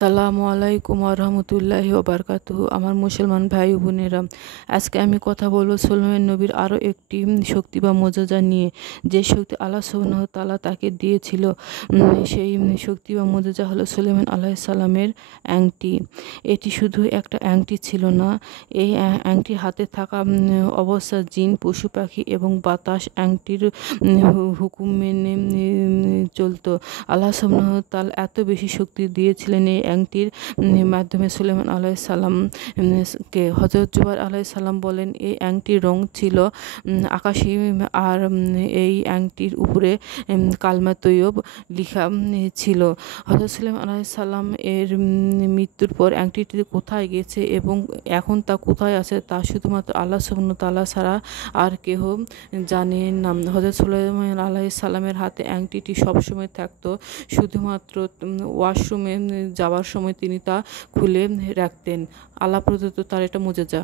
আসসালামু আলাইকুম রহমতুল্লাহি ওবারকাতুহু। আমার মুসলমান ভাই ও বোনেরা, আজকে আমি কথা বলবো সুলাইমান নবীর আরও একটি শক্তি বা মোজেজা নিয়ে, যে শক্তি আল্লাহ সুবহানাহু ওয়া তাআলা তাকে দিয়েছিল। সেই শক্তি বা মোজেজা হলো সুলাইমান আলাইহিস সালামের আংটি। এটি শুধু একটা আংটি ছিল না, এই আংটি হাতে থাকা অবস্থা জিন, পশু পাখি এবং বাতাস আংটির হুকুম মেনে চলতো। আল্লাহ সুবহানাহু ওয়া তাআলা এত বেশি শক্তি দিয়েছিলেন এই আংটির মাধ্যমে সুলাইমান আলাইহিস সালাম কে। হযরত জুবাইর আলাইহিস সালাম বলেন, এই আংটির রং ছিল আকাশী, আর এই আংটির উপরে কালমা তৈয়ব লিখা ছিল। হযরত সুলাইমান আলাইহিস সালাম এর মৃত্যুর পর আংটিটি কোথায় গেছে এবং এখন তা কোথায় আছে তা শুধুমাত্র আল্লাহ সুবহানাহু ওয়া তাআলা ছাড়া আর কেহ জানে না। হযরত সুলাইমান আলাইহিস সালামের হাতে আংটিটি সবসময় থাকতো, শুধুমাত্র ওয়াশরুমে যাওয়ার সময় তিনি তা খুলে রাখতেন। আল্লাহ প্রদত্ত তার এটা মুজিজা।